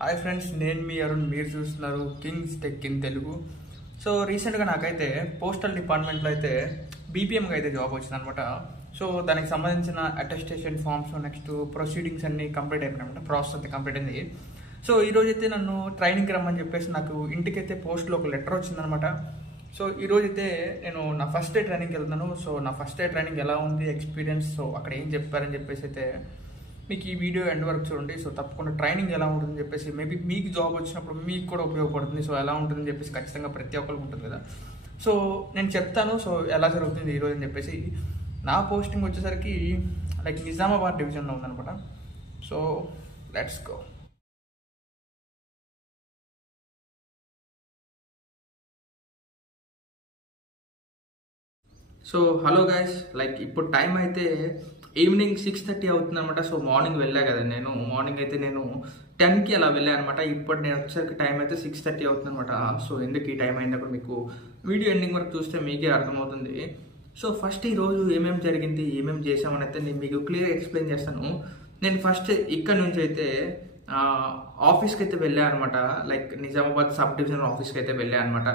Hi friends, నేను మీ అరుణ్. మీరు చూస్తున్నారు Kings tech in Telugu. So రీసెంట్గా నాకైతే పోస్టల్ డిపార్ట్మెంట్లో అయితే బీపీఎంగా అయితే జాబ్ వచ్చిందనమాట. సో దానికి సంబంధించిన అటెస్టేషన్ ఫామ్స్ నెక్స్ట్ ప్రొసీడింగ్స్ అన్నీ కంప్లీట్ అయిపోయినాయన్నమాట. ప్రాసెస్ అంతా కంప్లీట్ అయింది. సో ఈరోజు అయితే నన్ను ట్రైనింగ్కి రమ్మని చెప్పేసి నాకు ఇంటికైతే పోస్ట్లో ఒక లెటర్ వచ్చిందనమాట. సో ఈరోజైతే నేను నా ఫస్ట్ డే ట్రైనింగ్కి వెళ్తున్నాను. సో నా ఫస్ట్ డే ట్రైనింగ్ ఎలా ఉంది ఎక్స్పీరియన్స్, సో అక్కడ ఏం చెప్పారని చెప్పేసి అయితే మీకు ఈ వీడియో ఎండ్ వరకు చూడండి. సో తప్పకుండా ట్రైనింగ్ ఎలా ఉంటుందని చెప్పేసి, మేబీ మీకు జాబ్ వచ్చినప్పుడు మీకు కూడా ఉపయోగపడుతుంది. సో ఎలా ఉంటుందని చెప్పేసి ఖచ్చితంగా ప్రతి ఒక్కరికి ఉంటుంది కదా. సో నేను చెప్తాను సో ఎలా జరుగుతుంది ఈరోజు అని చెప్పేసి. నా పోస్టింగ్ వచ్చేసరికి లైక్ నిజామాబాద్ డివిజన్లో ఉందనమాట. So let's go. So hello guys, like ఇప్పుడు టైం అయితే ఈవినింగ్ 6:30 అవుతుంది అనమాట. సో మార్నింగ్ వెళ్ళా కదా నేను, మార్నింగ్ అయితే నేను 10కి అలా వెళ్ళాను అనమాట. ఇప్పుడు నేను వచ్చేసరికి టైం అయితే 6:30 అవుతుంది అనమాట. సో ఎందుకు ఈ టైం అయినప్పుడు మీకు వీడియో ఎండింగ్ వరకు చూస్తే మీకే అర్థమవుతుంది. సో ఫస్ట్ ఈరోజు ఏమేమి జరిగింది, ఏమేమి చేసామని అయితే నేను మీకు క్లియర్ ఎక్స్ప్లెయిన్ చేస్తాను. నేను ఫస్ట్ ఇక్కడ నుంచి అయితే ఆఫీస్కి అయితే వెళ్ళాను అనమాట. లైక్ నిజామాబాద్ సబ్ డివిజన్ ఆఫీస్కి అయితే వెళ్ళాను అనమాట.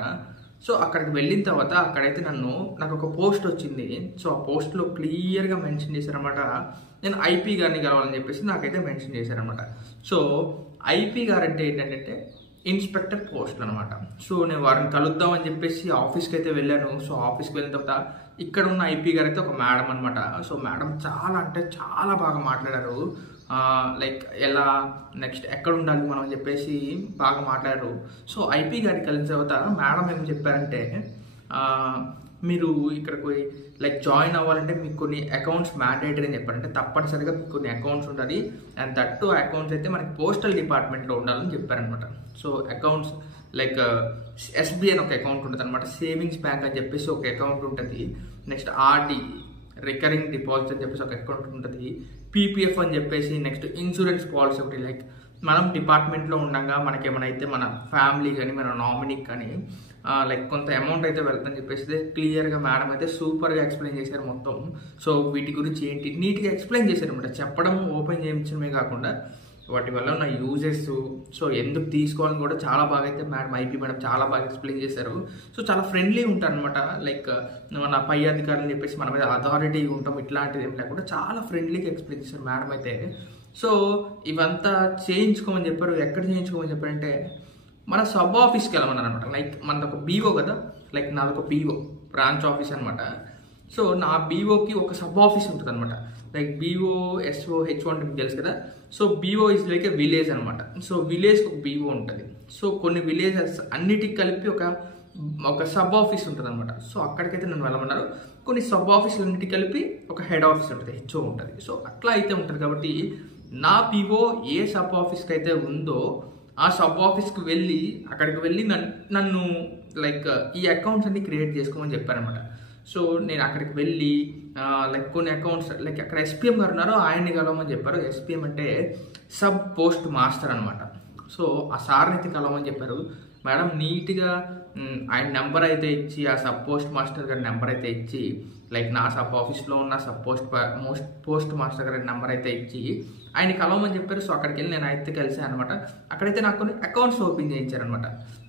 సో అక్కడికి వెళ్ళిన తర్వాత అక్కడైతే నాకు ఒక పోస్ట్ వచ్చింది. సో ఆ పోస్ట్లో క్లియర్గా మెన్షన్ చేశారనమాట, నేను ఐపీ గారిని కావాలని చెప్పేసి నాకైతే మెన్షన్ చేశారనమాట. సో ఐపీ గారు అంటే ఏంటంటే ఇన్స్పెక్టర్ పోస్ట్ అనమాట. సో నేను వారిని కలుద్దామని చెప్పేసి ఆఫీస్కి అయితే వెళ్ళాను. సో ఆఫీస్కి వెళ్ళిన తర్వాత ఇక్కడ ఉన్న ఐపీ గారు అయితే ఒక మేడం అనమాట. సో మేడం చాలా అంటే చాలా బాగా మాట్లాడారు. లైక్ ఎలా నెక్స్ట్ ఎక్కడ ఉండాలి మనం అని చెప్పేసి బాగా మాట్లాడారు. సో ఐపీ గారికి కలిసిన తర్వాత మేడం ఏం చెప్పారంటే, మీరు ఇక్కడికి లైక్ జాయిన్ అవ్వాలంటే మీకు కొన్ని అకౌంట్స్ మ్యాండేటరీ అని చెప్పారంటే తప్పనిసరిగా మీకు కొన్ని అకౌంట్స్ ఉండాలి. అండ్ దట్ అకౌంట్స్ అయితే మనకి పోస్టల్ డిపార్ట్మెంట్లో ఉండాలని చెప్పారనమాట. సో అకౌంట్స్ లైక్ ఎస్బీఐ అని ఒక అకౌంట్ ఉంటుంది అనమాట, సేవింగ్స్ బ్యాంక్ అని చెప్పేసి ఒక అకౌంట్ ఉంటుంది, నెక్స్ట్ ఆర్డి రికరింగ్ డిపాజిట్ అని చెప్పేసి ఒక అకౌంట్ ఉంటుంది, పీపీఎఫ్ అని చెప్పేసి, నెక్స్ట్ ఇన్సూరెన్స్ పాలసీ ఒకటి. లైక్ మనం డిపార్ట్మెంట్లో ఉండగా మనకి ఏమైనా అయితే మన ఫ్యామిలీ కానీ మన నామినీకి కానీ లైక్ కొంత అమౌంట్ అయితే వెళ్తుందని చెప్పేసి క్లియర్గా మేడం అయితే సూపర్గా ఎక్స్ప్లెయిన్ చేశారు మొత్తం. సో వీటి గురించి ఏంటి నీట్గా ఎక్స్ప్లెయిన్ చేశారు అనమాట. చెప్పడం ఓపెన్ చేయించడమే కాకుండా వాటి వల్ల ఉన్న యూజెస్, సో ఎందుకు తీసుకోవాలని కూడా చాలా బాగా అయితే ఐపీ మేడం చాలా బాగా ఎక్స్ప్లెయిన్ చేశారు. సో చాలా ఫ్రెండ్లీ ఉంటారు అనమాట. లైక్ మన పై అధికారులు అని చెప్పేసి మన మీద అథారిటీ ఉంటాం ఇట్లాంటిది ఏం లేకుండా చాలా ఫ్రెండ్లీగా ఎక్స్ప్లెయిన్ చేశారు మేడం అయితే. సో ఇవంతా చేయించుకోమని చెప్పారు. ఎక్కడ చేయించుకోమని చెప్పారంటే మన సబ్ ఆఫీస్కి వెళ్ళమన్నారు అనమాట. లైక్ మనది ఒక బీఓ కదా, లైక్ నాదొక బీఓ బ్రాంచ్ ఆఫీస్ అనమాట. సో నా బీఓకి ఒక సబ్ ఆఫీస్ ఉంటుంది అనమాట. లైక్ బీఓ ఎస్ఓ హెచ్ఓ అంటే మీకు తెలుసు కదా. So BO is like A village అనమాట. సో విలేజ్కి ఒక బీఓ ఉంటుంది. సో కొన్ని విలేజెస్ అన్నిటికి కలిపి ఒక సబ్ ఆఫీస్ ఉంటుంది అనమాట. సో అక్కడికైతే నన్ను వెళ్ళమన్నారు. కొన్ని సబ్ ఆఫీసులన్నిటికి కలిపి ఒక హెడ్ ఆఫీస్ ఉంటుంది, హెచ్ఓ ఉంటుంది. సో అట్లా అయితే ఉంటుంది కాబట్టి నా బీఓ ఏ సబ్ ఆఫీస్కి అయితే ఉందో ఆ సబ్ ఆఫీస్కి వెళ్ళి అక్కడికి వెళ్ళి నన్ను లైక్ ఈ అకౌంట్స్ అన్ని క్రియేట్ చేసుకోమని చెప్పారనమాట. సో నేను అక్కడికి వెళ్ళి లైక్ కొన్ని అకౌంట్స్ లైక్ అక్కడ ఎస్పీఎం గారు ఉన్నారో ఆయన్ని కలవమని చెప్పారు. ఎస్పీఎం అంటే సబ్ పోస్ట్ మాస్టర్ అనమాట. సో ఆ సార్ని అయితే కలవమని చెప్పారు. మేడం నీట్గా ఆయన నెంబర్ అయితే ఇచ్చి, ఆ సబ్ పోస్ట్ మాస్టర్ గారి నెంబర్ అయితే ఇచ్చి, లైక్ నా సబ్ ఆఫీస్లో ఉన్న సబ్ పోస్ట్ మాస్టర్ గారి నెంబర్ అయితే ఇచ్చి ఆయన కలవమని చెప్పారు. సో అక్కడికి వెళ్ళి నేను అయితే కలిసాను అనమాట. అక్కడైతే నాకు కొన్ని అకౌంట్స్ ఓపెన్ చేయించారనమాట.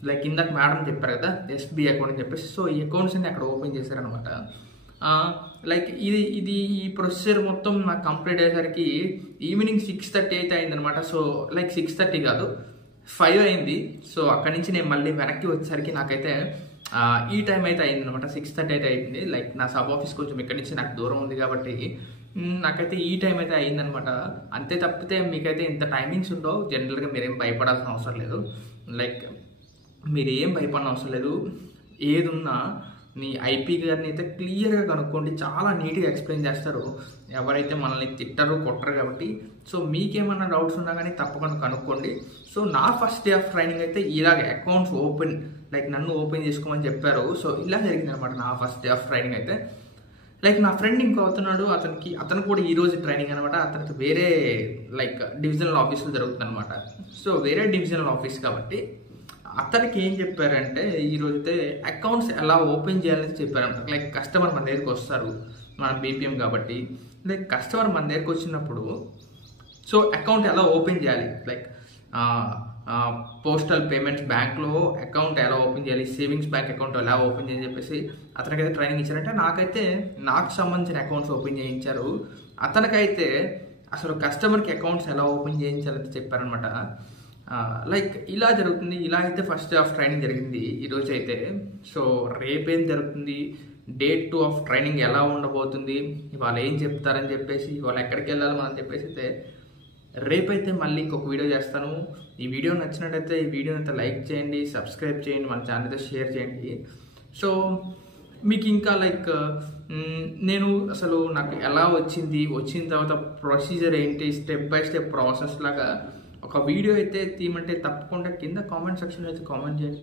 లైక్ ఇందాక మేడం చెప్పారు కదా ఎస్బీఐ అకౌంట్ అని చెప్పేసి. సో ఈ అకౌంట్స్ అన్ని అక్కడ ఓపెన్ చేశారనమాట. లైక్ ఇది ఈ ప్రొసెసర్ మొత్తం నాకు కంప్లీట్ అయ్యేసరికి ఈవినింగ్ 6:30 అయితే అయిందనమాట. సో లైక్ 6:30 కాదు 5 అయింది. సో అక్కడి నుంచి నేను మళ్ళీ వెనక్కి వచ్చేసరికి నాకైతే ఈ టైం అయితే అయిందనమాట. 6:30 అయితే అయింది. లైక్ నా సబ్ ఆఫీస్ కొంచెం ఇక్కడి నుంచి నాకు దూరం ఉంది కాబట్టి నాకైతే ఈ టైం అయితే అయిందనమాట. అంతే తప్పితే మీకైతే ఇంత టైమింగ్స్ ఉండవు. జనరల్గా మీరేం భయపడాల్సిన అవసరం లేదు. లైక్ మీరేం భయపడిన అవసరం లేదు. ఏది ఉన్నా మీ ఐపీ గారిని అయితే క్లియర్గా కనుక్కోండి, చాలా నీట్గా ఎక్స్ప్లెయిన్ చేస్తారు. ఎవరైతే మనల్ని తిట్టరు కొట్టరు కాబట్టి. సో మీకేమన్నా డౌట్స్ ఉన్నా కానీ తప్పకుండా కనుక్కోండి. సో నా ఫస్ట్ డే ఆఫ్ ట్రైనింగ్ అయితే ఇలాగే అకౌంట్స్ ఓపెన్ లైక్ నన్ను ఓపెన్ చేసుకోమని చెప్పారు. సో ఇలా జరిగిందనమాట నా ఫస్ట్ డే ఆఫ్ ట్రైనింగ్ అయితే. లైక్ నా ఫ్రెండ్ ఇంకో అవుతున్నాడు, అతను కూడా ఈరోజు ట్రైనింగ్ అనమాట. అతనికి వేరే లైక్ డివిజనల్ ఆఫీస్లో జరుగుతుంది అనమాట. సో వేరే డివిజనల్ ఆఫీస్ కాబట్టి అతనికి ఏం చెప్పారంటే ఈరోజు అయితే అకౌంట్స్ ఎలా ఓపెన్ చేయాలని చెప్పారంట. లైక్ కస్టమర్ మన దగ్గరికి వస్తారు, మన బీపీఎం కాబట్టి లైక్ కస్టమర్ మన దగ్గరికి వచ్చినప్పుడు సో అకౌంట్ ఎలా ఓపెన్ చేయాలి, లైక్ పోస్టల్ పేమెంట్స్ బ్యాంక్లో అకౌంట్ ఎలా ఓపెన్ చేయాలి, సేవింగ్స్ బ్యాంక్ అకౌంట్ ఎలా ఓపెన్ చేయని చెప్పేసి అతనికైతే ట్రైనింగ్ ఇచ్చారంటే నాకు సంబంధించిన అకౌంట్స్ ఓపెన్ చేయించారు. అతనికైతే అసలు కస్టమర్కి అకౌంట్స్ ఎలా ఓపెన్ చేయించాలని చెప్పారనమాట. లైక్ ఇలా జరుగుతుంది. ఇలా అయితే ఫస్ట్ డే ఆఫ్ ట్రైనింగ్ జరిగింది ఈరోజు అయితే. సో రేపేం జరుగుతుంది, డే 2 ఆఫ్ ట్రైనింగ్ ఎలా ఉండబోతుంది, ఇవాళ ఏం చెప్తారని చెప్పేసి, ఇవాళ ఎక్కడికి వెళ్ళాలి మనం చెప్పేసి అయితే రేపైతే మళ్ళీ ఇంకొక వీడియో చేస్తాను. ఈ వీడియో నచ్చినట్టయితే ఈ వీడియోని అయితే లైక్ చేయండి, సబ్స్క్రైబ్ చేయండి, మన ఛానల్ అయితే షేర్ చేయండి. సో మీకు ఇంకా లైక్ నేను అసలు నాకు ఎలా వచ్చిన తర్వాత ప్రొసీజర్ ఏంటి, స్టెప్ బై స్టెప్ ప్రాసెస్ లాగా ఒక వీడియో అయితే తీయమంటే తప్పకుండా కింద కామెంట్ సెక్షన్లో అయితే కామెంట్ చేయండి.